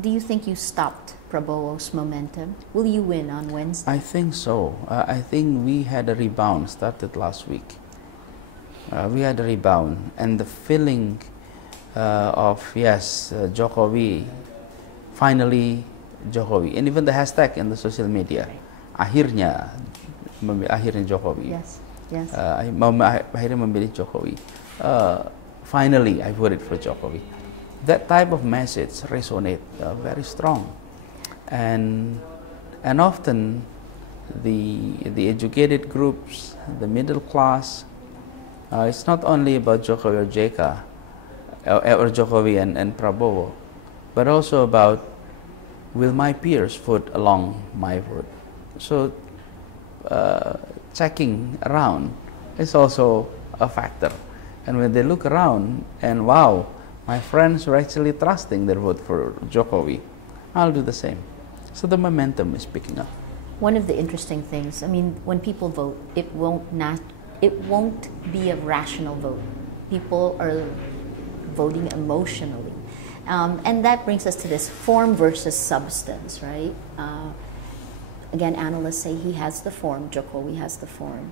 do you think you stopped Prabowo's momentum? Will you win on Wednesday? I think so. I think we had a rebound started last week. We had a rebound, and the feeling of yes, Jokowi, finally Jokowi, and even the hashtag in the social media, akhirnya Jokowi. Yes, yes. Akhirnya memilih Jokowi. Finally, I voted for Jokowi. That type of message resonate very strong, and often the educated groups, the middle class. It's not only about Jokowi or JK, or Jokowi and Prabowo, but also about will my peers vote along my vote. So checking around is also a factor. And when they look around and wow, my friends are actually trusting their vote for Jokowi, I'll do the same. So the momentum is picking up. One of the interesting things, I mean, when people vote, it won't be a rational vote. People are voting emotionally. And that brings us to this form versus substance, right? Again, analysts say he has the form, Jokowi has the form.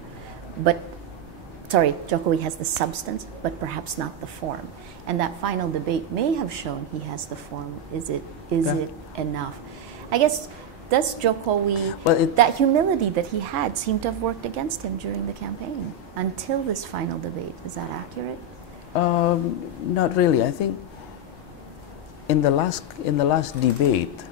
Jokowi has the substance, but perhaps not the form. And that final debate may have shown he has the form. Is it enough? I guess, does Jokowi, that humility that he had seemed to have worked against him during the campaign until this final debate. Is that accurate? Not really. I think in the last debate,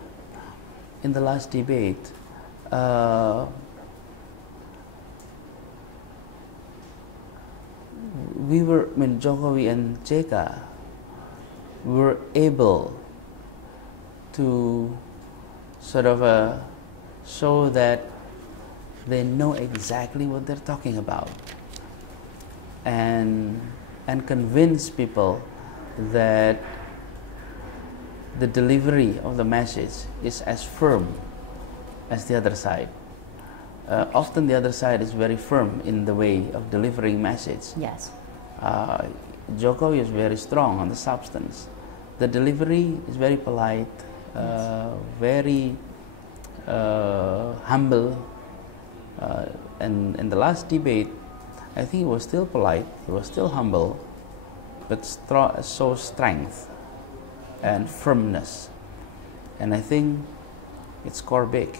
Jokowi and JK were able to sort of show that they know exactly what they're talking about, and convince people that the delivery of the message is as firm as the other side. Often the other side is very firm in the way of delivering message. Yes. Jokowi is very strong on the substance. The delivery is very polite, very humble. And in the last debate, I think he was still polite, he was still humble, but so strength and firmness. And I think it scored big.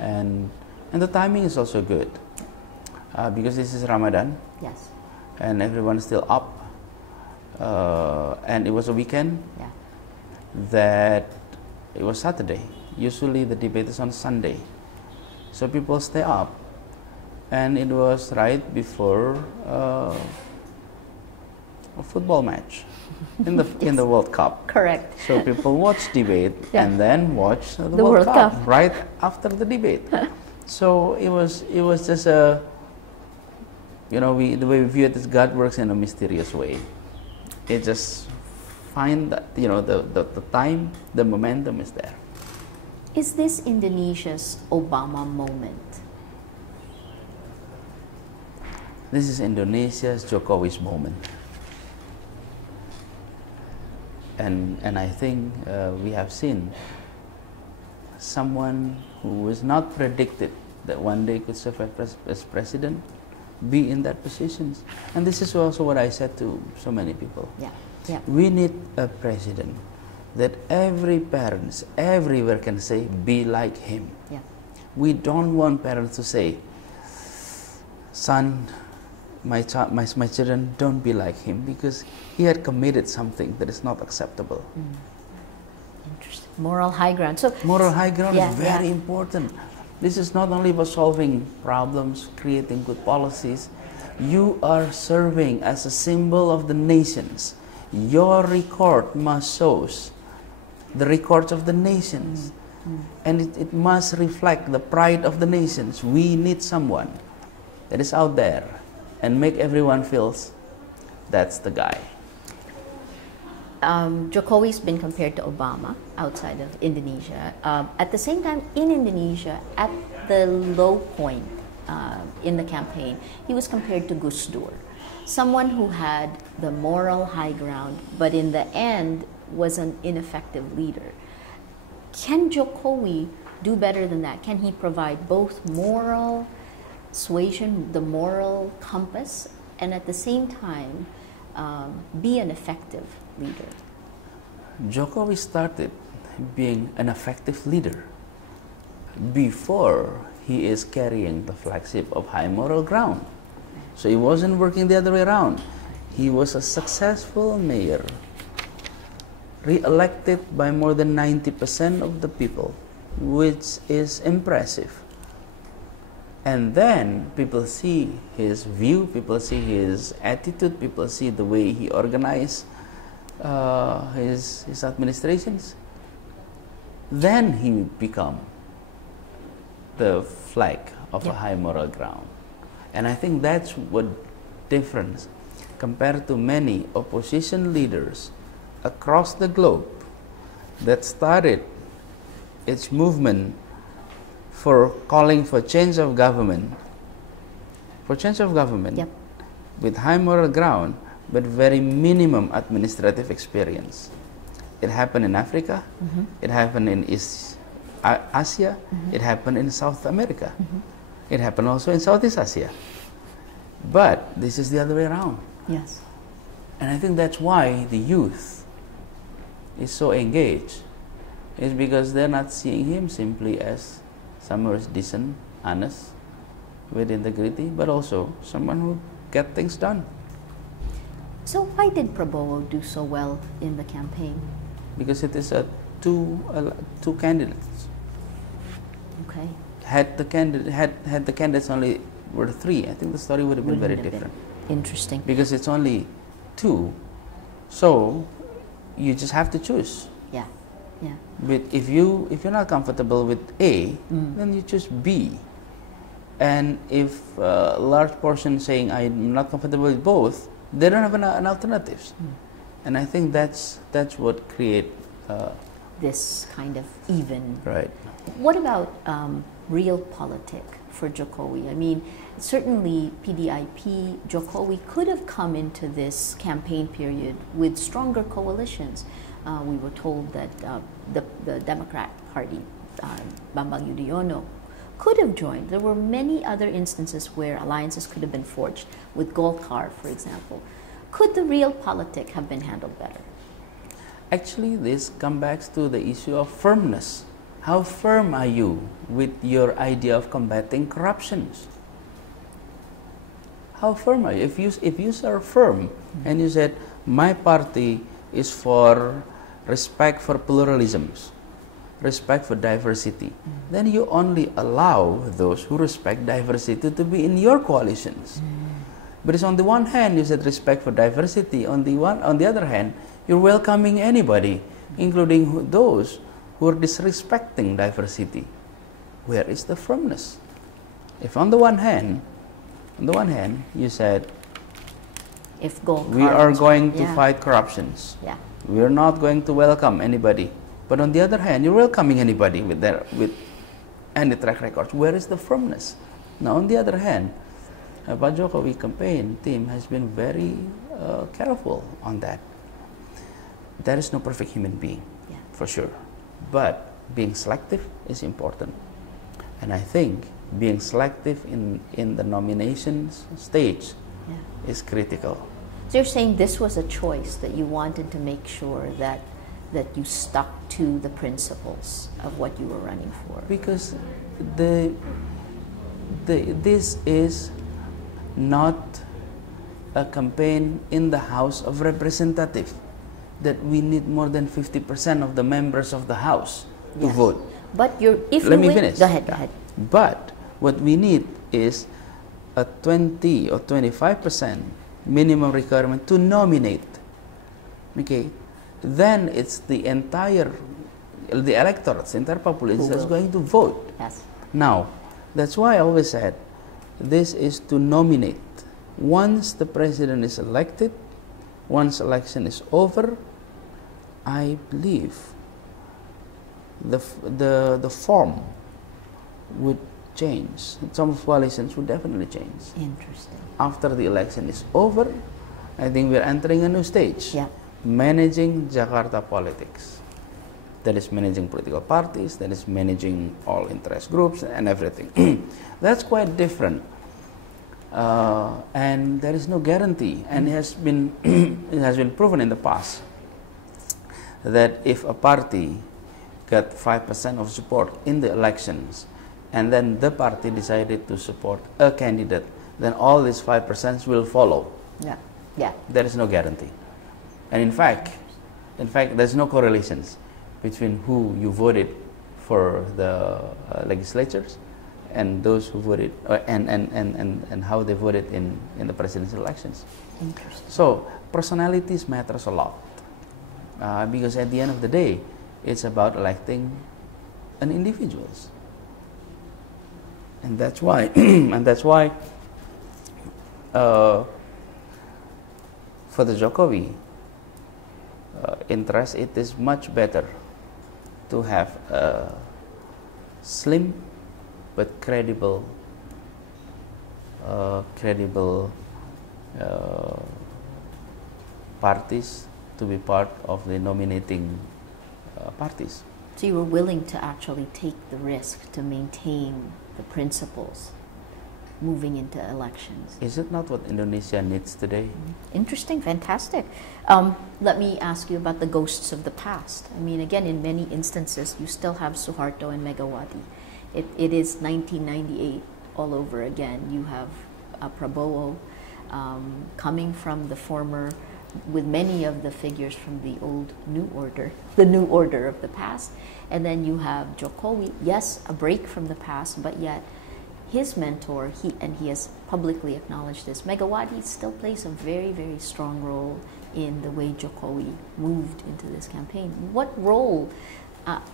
And the timing is also good, because this is Ramadan. Yes. And everyone's still up. And it was a weekend. Yeah. That it was Saturday. Usually the debate is on Sunday. So people stay up. And it was right before a football match in the Yes. in the World Cup. Correct. So people watch debate Yeah. and then watch the World Cup right after the debate. So it was just a, the way we view it is God works in a mysterious way. It just find that the time, the momentum is there. Is this Indonesia's Obama moment? This is Indonesia's Jokowi's moment. And I think we have seen someone who was not predicted that one day could serve as president be in that position. And this is also what I said to so many people. Yeah. Yeah. We need a president that every parents everywhere can say, be like him. Yeah. We don't want parents to say, son, my children, don't be like him, because he had committed something that is not acceptable. Interesting. Moral high ground. So Moral high ground Yeah, is very yeah. important. This is not only about solving problems, creating good policies. You are serving as a symbol of the nations. Your record must show the records of the nations. And it must reflect the pride of the nations. We need someone that is out there and make everyone feels that's the guy. Jokowi's been compared to Obama outside of Indonesia. At the same time, in Indonesia, at the low point in the campaign, he was compared to Gus Dur, someone who had the moral high ground, but in the end was an ineffective leader. Can Jokowi do better than that? Can he provide both moral suasion, the moral compass, and at the same time be an effective leader? Jokowi started being an effective leader before he is carrying the flagship of high moral ground. So he wasn't working the other way around. He was a successful mayor, re-elected by more than 90% of the people, which is impressive. And then people see his view, people see his attitude, people see the way he organized his administrations. Then he become the flag of a high moral ground. And I think that's what difference compared to many opposition leaders across the globe that started its movement for calling for change of government, Yep. with high moral ground but very minimum administrative experience. It happened in Africa, it happened in East Asia, it happened in South America, it happened also in Southeast Asia. But this is the other way around. Yes. And I think that's why the youth is so engaged, is because they're not seeing him simply as someone who is decent, honest, with integrity, but also someone who gets things done. So why did Prabowo do so well in the campaign? Because it is two candidates. Okay. Had the candidates only were three, I think the story would have been very different. Interesting. Because it's only two, so you just have to choose. Yeah. Yeah. But if you're not comfortable with A, then you choose B. And if a large portion saying I'm not comfortable with both, they don't have an alternatives. And I think that's what create this kind of even. right. What about real politic for Jokowi? I mean, certainly PDIP, Jokowi could have come into this campaign period with stronger coalitions. We were told that the Democrat Party, Bambang Yudhoyono, could have joined. There were many other instances where alliances could have been forged, with Golkar, for example. Could the real politic have been handled better? Actually, this comes back to the issue of firmness. How firm are you with your idea of combating corruptions? How firm are you? If you are firm and you said, my party is for respect for pluralisms, respect for diversity, then you only allow those who respect diversity to be in your coalitions. But it's on the one hand you said respect for diversity, on the other hand you're welcoming anybody, including those who are disrespecting diversity. Where is the firmness? If on the one hand you said, If Golkar we are going to yeah. fight corruptions, Yeah. we are not going to welcome anybody. But on the other hand, you're welcoming anybody with any track records. Where is the firmness? Now, on the other hand, Pak Jokowi campaign team has been very careful on that. There is no perfect human being, for sure. But being selective is important. And I think being selective in the nominations stage is critical. So you're saying this was a choice that you wanted to make sure that you stuck to the principles of what you were running for? Because this is not a campaign in the House of Representatives that we need more than 50% of the members of the House to vote. But Let me finish. Go ahead. But what we need is a 20 or 25% minimum requirement to nominate. Okay, then it's the entire electorate, the entire population is going to vote. Yes. Now, that's why I always said this is to nominate. Once the president is elected, once election is over, I believe the form would change. Some coalitions would definitely change. Interesting. After the election is over, I think we're entering a new stage. Yeah. Managing Jakarta politics. that is managing political parties, that is managing all interest groups and everything. That's quite different. And there is no guarantee, and it has been it has been proven in the past that if a party got 5% of support in the elections, and then the party decided to support a candidate, then all these 5% will follow. Yeah, yeah. There is no guarantee, and in fact, there's no correlations between who you voted for the legislatures and those who voted, and how they voted in the presidential elections. Interesting. So personalities matters a lot, because at the end of the day, it's about electing an individuals, and that's why for the Jokowi interest, it is much better to have a slim but credible parties to be part of the nominating parties. So you were willing to actually take the risk to maintain the principles moving into elections. Is it not what Indonesia needs today? Interesting, fantastic. Let me ask you about the ghosts of the past. I mean, again, in many instances, you still have Suharto and Megawati. It is 1998 all over again. You have Prabowo coming from the former, with many of the figures from the old new order, the new order of the past. And then you have Jokowi, yes, a break from the past, but yet his mentor, he has publicly acknowledged this, Megawati still plays a very, very strong role in the way Jokowi moved into this campaign. What role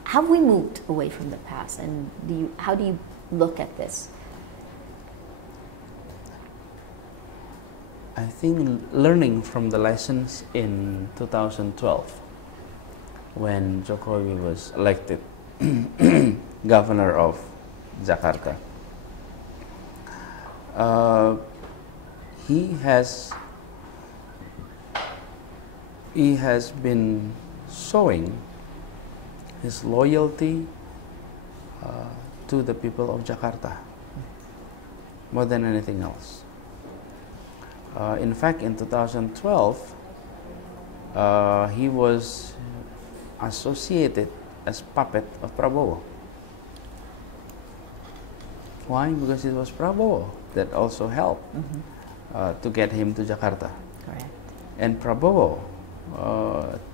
have we moved away from the past, and how do you look at this? I think learning from the lessons in 2012, when Jokowi was elected governor of Jakarta, he has been showing his loyalty to the people of Jakarta more than anything else. In fact, in 2012, he was associated as puppet of Prabowo. Why? Because it was Prabowo that also helped to get him to Jakarta. Correct. And Prabowo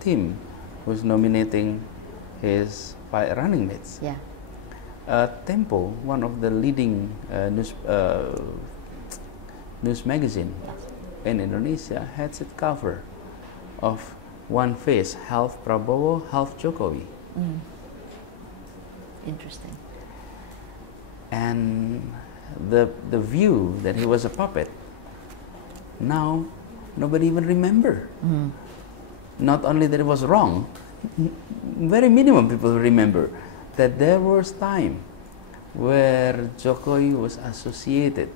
team was nominating his running mates. Yeah. Tempo, one of the leading news magazine in Indonesia, had its cover of one face, half Prabowo, half Jokowi. Interesting. And the view that he was a puppet, now nobody even remember. Not only that it was wrong, very minimum people remember that there was time where Jokowi was associated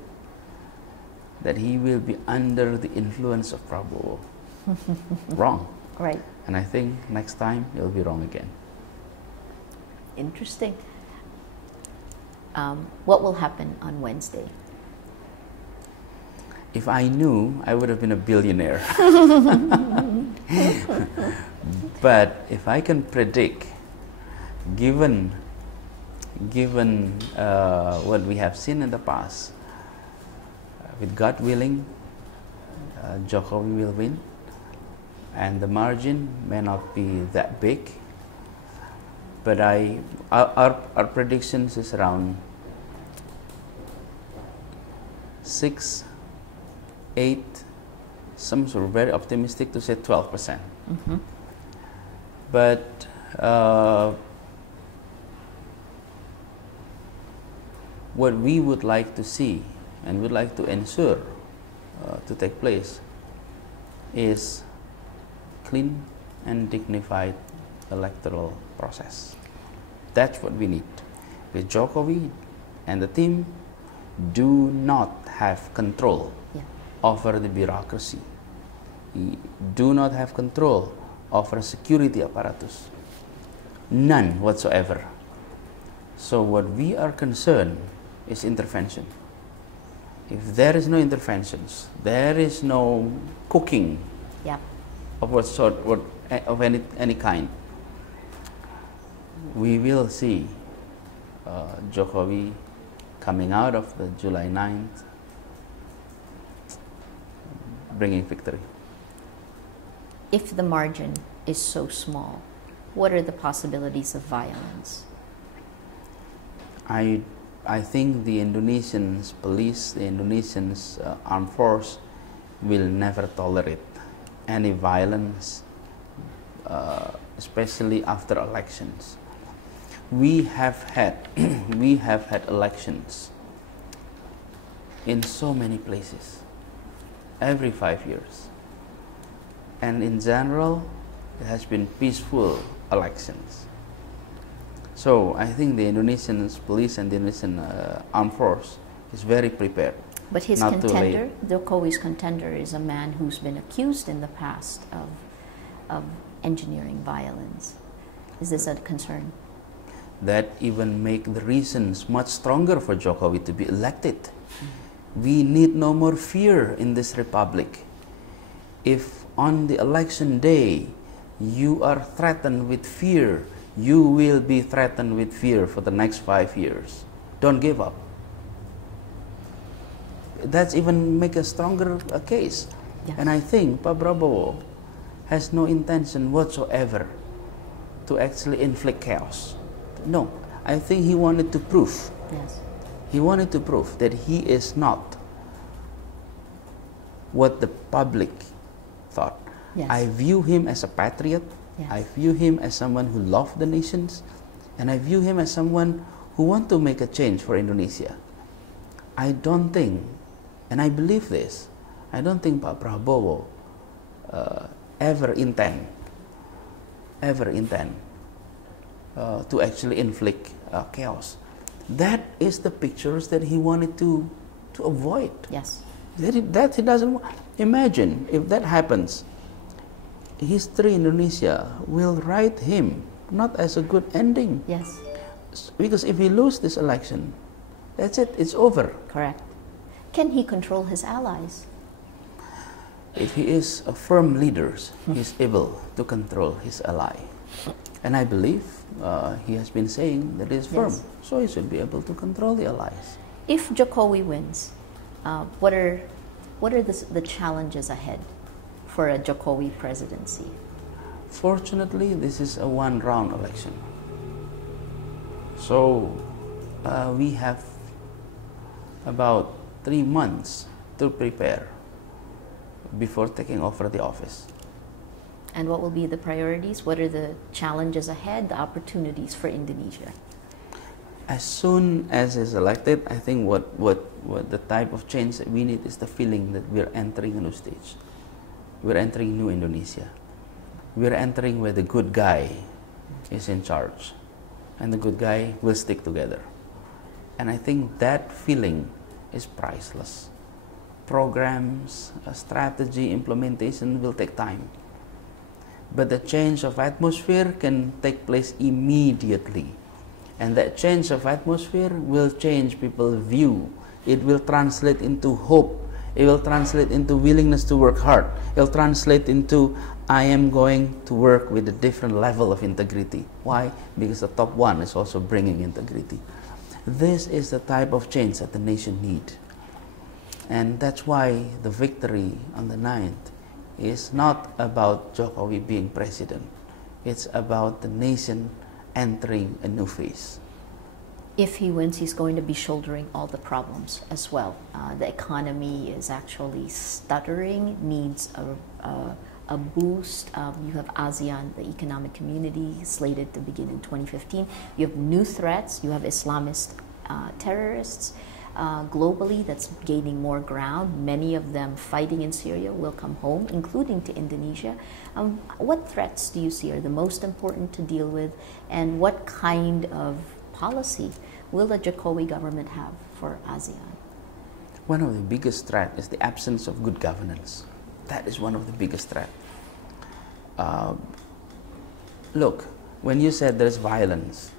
that he will be under the influence of Prabowo. Wrong. Right. And I think next time he'll be wrong again. Interesting. What will happen on Wednesday? If I knew, I would have been a billionaire. But if I can predict, given what we have seen in the past, with God willing, Jokowi will win, and the margin may not be that big. But our predictions is around 6, 8. Some were very optimistic to say 12%. But what we would like to see and would like to ensure to take place is clean and dignified electoral process. That's what we need. With Jokowi and the team do not have control over the bureaucracy. We do not have control over security apparatus. None whatsoever. So what we are concerned is intervention. If there is no interventions, there is no cooking Yep. of what sort, of any kind, we will see Jokowi coming out of the July 9th, bringing victory. If the margin is so small, what are the possibilities of violence? I think the Indonesian police, the Indonesian armed force will never tolerate any violence, especially after elections. We have had elections in so many places, every 5 years, and in general, it has been peaceful elections. So I think the Indonesian police and the Indonesian armed force is very prepared. But his not contender, Jokowi's contender, is a man who's been accused in the past of engineering violence. Is this a concern? That even make the reasons much stronger for Jokowi to be elected. We need no more fear in this republic. If on the election day you are threatened with fear, you will be threatened with fear for the next 5 years. Don't give up. That's even make a stronger case. Yes. And I think Pak Prabowo has no intention whatsoever to actually inflict chaos. No, I think he wanted to prove. Yes. He wanted to prove that he is not what the public thought. Yes. I view him as a patriot. Yes. I view him as someone who loves the nations, and I view him as someone who wants to make a change for Indonesia. I don't think, and I believe this, I don't think Pak Prabowo ever intend to actually inflict chaos. That is the pictures that he wanted to avoid. Yes. That he doesn't want. Imagine if that happens. History Indonesia will write him not as a good ending. Yes. Because if he loses this election, that's it, it's over. Correct. Can he control his allies? If he is a firm leader, he is able to control his ally. And I believe he has been saying that he is firm, Yes. so he should be able to control the allies. If Jokowi wins, what are the challenges ahead for a Jokowi presidency? Fortunately, this is a one-round election. So we have about 3 months to prepare before taking over the office. And what will be the priorities? What are the challenges ahead, the opportunities for Indonesia? As soon as he's elected, I think what the type of change that we need is the feeling that we're entering a new stage. We're entering new Indonesia. We're entering where the good guy is in charge, and the good guy will stick together. And I think that feeling is priceless. Programs, strategy, implementation will take time. But the change of atmosphere can take place immediately. And that change of atmosphere will change people's view. It will translate into hope. It will translate into willingness to work hard. It will translate into, I am going to work with a different level of integrity. Why? Because the top one is also bringing integrity. This is the type of change that the nation needs. And that's why the victory on the 9th is not about Jokowi being president. It's about the nation entering a new phase. If he wins, he's going to be shouldering all the problems as well. The economy is actually stuttering, needs a boost. You have ASEAN, the economic community, slated to begin in 2015. You have new threats. You have Islamist terrorists globally that's gaining more ground. Many of them fighting in Syria will come home, including to Indonesia. What threats do you see are the most important to deal with, and what kind of policy will the Jokowi government have for ASEAN? One of the biggest threats is the absence of good governance. That is one of the biggest threats. Look, when you said there's violence,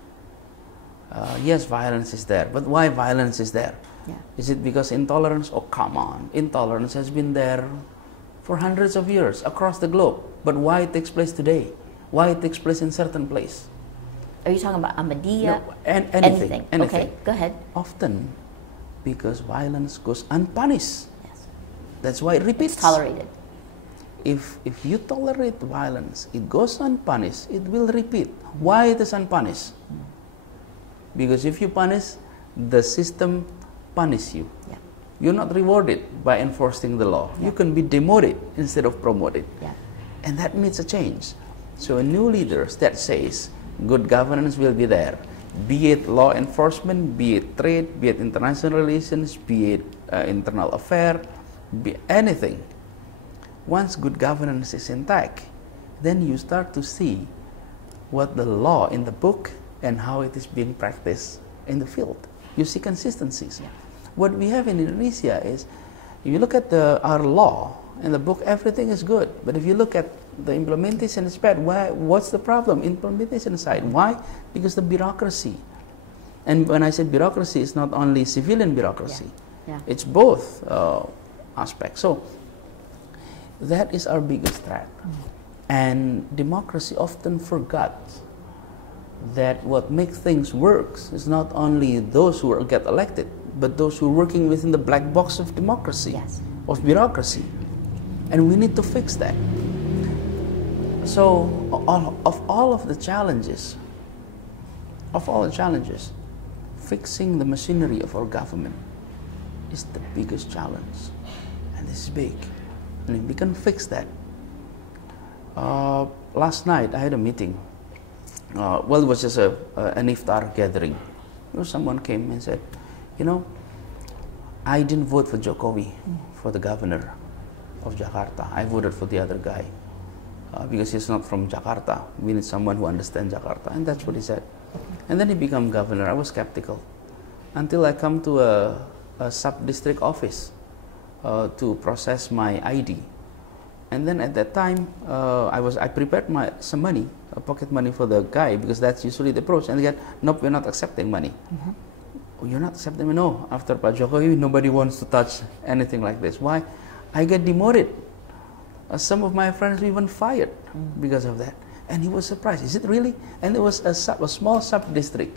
yes, violence is there, but why violence is there? Yeah. Is it because intolerance? Oh, come on. Intolerance has been there for hundreds of years across the globe. But why it takes place today? Why it takes place in certain place? Are you talking about Ahmadiyya? No, anything. Okay, go ahead. Often because violence goes unpunished. Yes. That's why it repeats. It's tolerated. If you tolerate violence, it goes unpunished, it will repeat. Why it is unpunished? Because if you punish, the system punish you. Yeah. You're not rewarded by enforcing the law. Yeah. You can be demoted instead of promoted. Yeah. And that needs a change. So a new leader that says good governance will be there, be it law enforcement, be it trade, be it international relations, be it internal affair, be anything. Once good governance is intact, then you start to see what the law in the book and how it is being practiced in the field. You see consistencies. Yeah. What we have in Indonesia is, if you look at our law in the book, everything is good. But if you look at the implementation is bad. What's the problem? Implementation side. Why? Because the bureaucracy. And when I say bureaucracy, it's not only civilian bureaucracy. Yeah. It's both aspects. So that is our biggest threat. And democracy often forgot that what makes things work is not only those who get elected, but those who are working within the black box of democracy, Yes. of bureaucracy. And we need to fix that. So of all the challenges, fixing the machinery of our government is the biggest challenge. And this is big. And if we can fix that. Last night I had a meeting. Well, it was just an iftar gathering. Someone came and said, you know, I didn't vote for Jokowi, for the governor of Jakarta. I voted for the other guy because he's not from Jakarta. We need someone who understands Jakarta. And that's what he said. And then he became governor. I was skeptical until I come to a sub-district office to process my ID. And then at that time, I prepared some money, pocket money for the guy, because that's usually the approach. And they said, nope, we're not accepting money. Oh, you're not accepting money? No. After Pak Jokowi, nobody wants to touch anything like this. Why? I get demoted. Some of my friends were even fired because of that. And he was surprised. Is it really? And it was a small sub-district.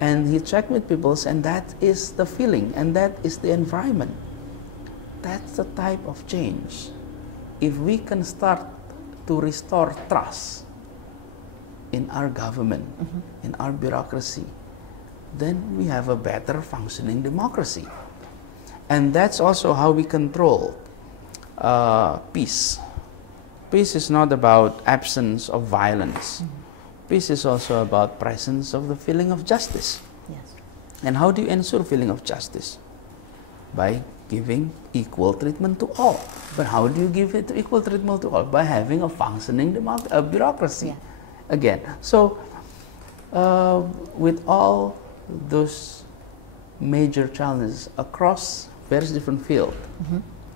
And he checked with people, and that is the feeling, and that is the environment. That's the type of change. If we can start to restore trust in our government, in our bureaucracy, then we have a better functioning democracy. And that's also how we control peace. Peace is not about absence of violence. Peace is also about presence of the feeling of justice. Yes. And how do you ensure feeling of justice? By giving equal treatment to all. But how do you give it equal treatment to all? By having a functioning bureaucracy. Yeah. Again, so with all those major challenges across various different fields,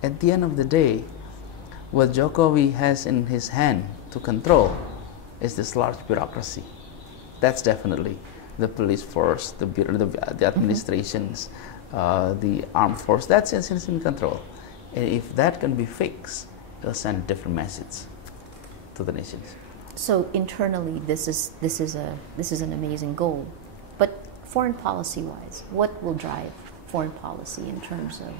at the end of the day, what Jokowi has in his hand to control is this large bureaucracy. That's definitely the police force, the administrations, the armed force. That's in control. And if that can be fixed, it'll send a different message to the nations. So internally, this is an amazing goal. But foreign policy-wise, what will drive foreign policy in terms of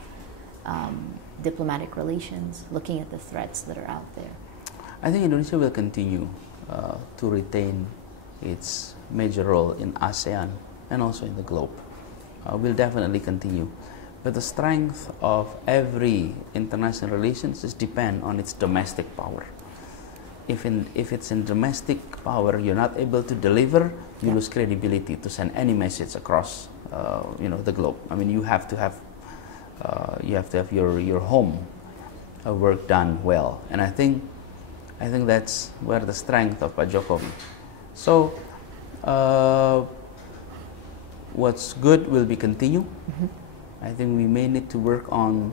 diplomatic relations, looking at the threats that are out there? I think Indonesia will continue to retain its major role in ASEAN and also in the globe. Will definitely continue. But the strength of every international relations is depend on its domestic power. If it's in domestic power, you're not able to deliver, you lose credibility to send any message across the globe. I mean, you have to have your home work done well, and I think that's where the strength of Pak Jokowi. So what's good will be continue. I think we may need to work on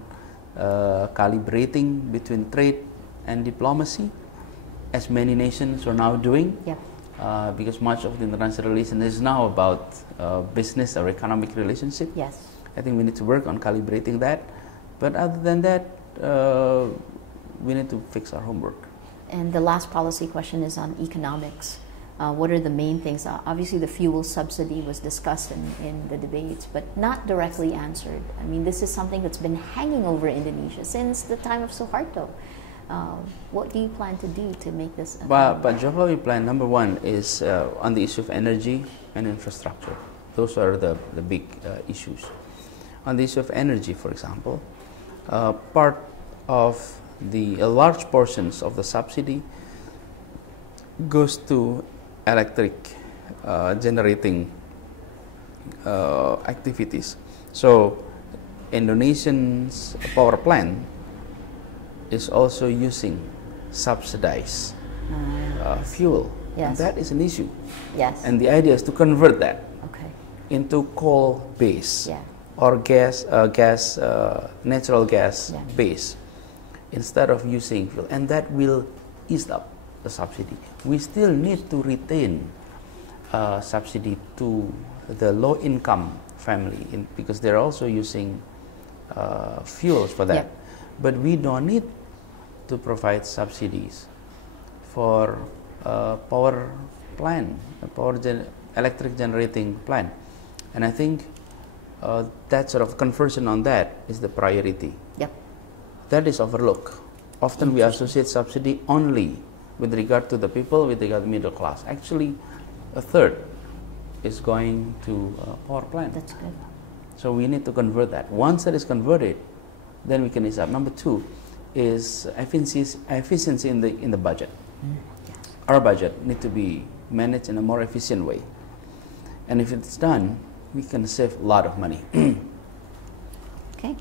calibrating between trade and diplomacy, as many nations are now doing. Yep. because much of the international relation is now about business or economic relationship. Yes. I think we need to work on calibrating that. But other than that, we need to fix our homework. And the last policy question is on economics. What are the main things? Obviously, the fuel subsidy was discussed in the debates, but not directly answered. I mean, this is something that's been hanging over Indonesia since the time of Suharto. What do you plan to do to make this? But Jokowi plan number one is on the issue of energy and infrastructure. Those are the big issues. On the issue of energy, for example, part of the large portions of the subsidy goes to electric generating activities. So Indonesian's power plant is also using subsidized fuel. Yes. And that is an issue. Yes. And the idea is to convert that Okay. into coal base Yeah. or natural gas Yeah. base instead of using fuel, and that will ease up the subsidy. We still need to retain subsidy to the low-income family because they're also using fuels for that. Yep. But we don't need to provide subsidies for power plant, electric generating plant, and I think that sort of conversion on that is the priority. Yep. That is overlooked. Often we associate subsidy only with regard to the people, with regard to middle class. Actually, a third is going to power plant. That's good. So we need to convert that. Once that is converted, then we can ease up. Number two is efficiency in the budget. Yes. Our budget need to be managed in a more efficient way. And if it's done, we can save a lot of money. Okay.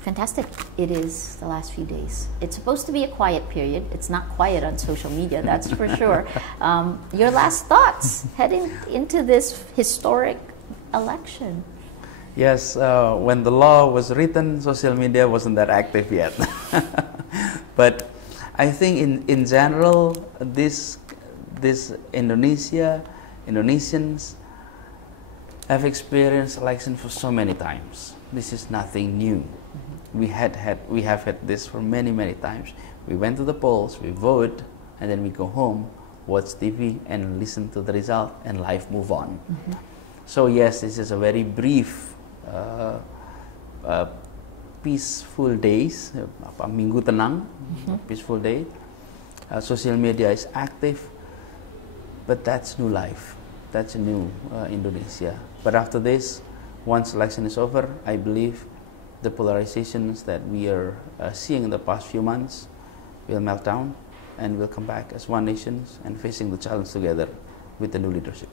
Fantastic. It is the last few days. It's supposed to be a quiet period. It's not quiet on social media, that's for sure. Your last thoughts heading into this historic election? Yes, when the law was written, social media wasn't that active yet. But I think in general, this Indonesians have experienced election for so many times. This is nothing new. We have had this for many times. We went to the polls, we vote, and then we go home, watch TV, and listen to the result, and life move on. So yes, this is a very brief, peaceful days, minggu tenang, peaceful day. Social media is active, but that's new life. That's a new Indonesia. But after this, once election is over, I believe the polarizations that we are seeing in the past few months will melt down, and we'll come back as one nation and facing the challenge together with the new leadership.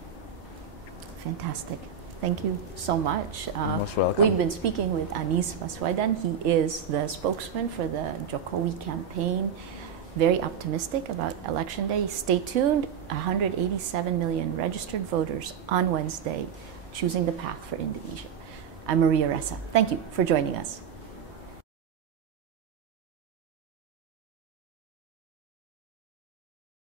Fantastic. Thank you so much. You're most welcome. We've been speaking with Anies Baswedan. He is the spokesman for the Jokowi campaign. Very optimistic about Election Day. Stay tuned. 187 million registered voters on Wednesday choosing the path for Indonesia. I'm Maria Ressa. Thank you for joining us.